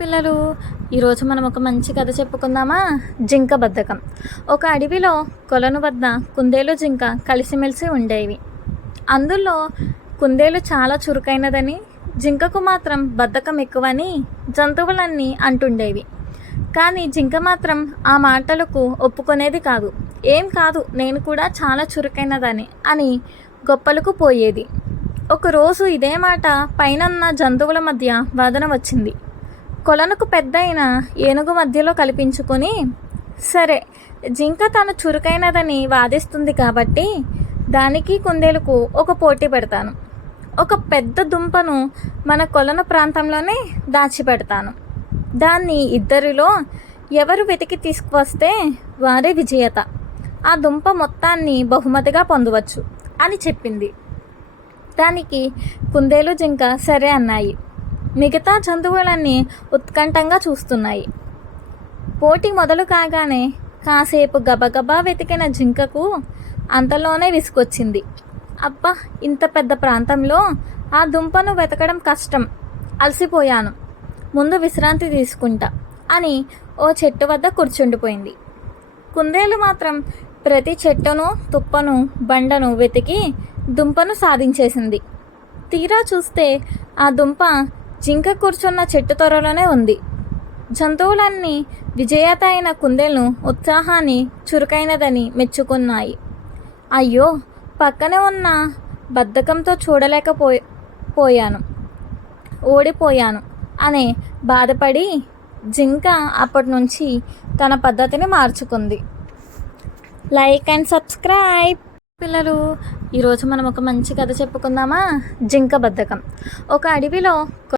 పిల్లలు ఈరోజు మనం ఒక మంచి కథ చెప్పుకుందామా? జింక బద్ధకం. ఒక అడవిలో కొలను వద్ద కుందేలు జింక కలిసిమెలిసి ఉండేవి. అందులో కుందేలు చాలా చురుకైనదని జింకకు మాత్రం బద్ధకం ఎక్కువని జంతువులన్నీ అంటుండేవి. కానీ జింక మాత్రం ఆ మాటలకు ఒప్పుకునేది కాదు. ఏం కాదు నేను కూడా చాలా చురుకైనదని అని గొప్పలకు పోయేది. ఒకరోజు ఇదే మాట పైనన్న జంతువుల మధ్య వాదన వచ్చింది. కొలనుకు పెద్దయిన ఏనుగు మధ్యలో కల్పించుకొని సరే జింక తను చురుకైనదని వాదిస్తుంది కాబట్టి దానికి కుందేలుకు ఒక పోటీ పెడతాను. ఒక పెద్ద దుంపను మన కొలను ప్రాంతంలోనే దాచిపెడతాను. దాన్ని ఇద్దరిలో ఎవరు వెతికి తీసుకువస్తే వారే విజేత. ఆ దుంప మొత్తాన్ని బహుమతిగా పొందవచ్చు అని చెప్పింది. దానికి కుందేలు జింక సరే అన్నాయి. మిగతా జంతువులన్నీ ఉత్కంఠంగా చూస్తున్నాయి. పోటీ మొదలు కాగానే కాసేపు గబగబా వెతికిన జింకకు అంతలోనే విసుకొచ్చింది అబ్బా ఇంత పెద్ద ప్రాంతంలో ఆ దుంపను వెతకడం కష్టం. అలసిపోయాను. ముందు విశ్రాంతి తీసుకుంటా అని ఓ చెట్టు వద్ద కూర్చుండిపోయింది. కుందేలు మాత్రం ప్రతి చెట్టును తుప్పను బండను వెతికి దుంపను సాధించేసింది. తీరా చూస్తే ఆ దుంప జింక కూర్చున్న చెట్టు త్వరలోనే ఉంది. జంతువులన్నీ విజేత అయిన కుందేలను ఉత్సాహాన్ని చురుకైనదని మెచ్చుకున్నాయి. అయ్యో పక్కనే ఉన్న బద్ధకంతో చూడలేకపోయి పోయాను. ఓడిపోయాను అనే బాధపడి జింక అప్పటి నుంచి తన పద్ధతిని మార్చుకుంది. Like and subscribe. పిల్లలు ఈరోజు మనం ఒక మంచి కథ చెప్పుకుందామా? జింక బద్ధకం. ఒక అడవిలో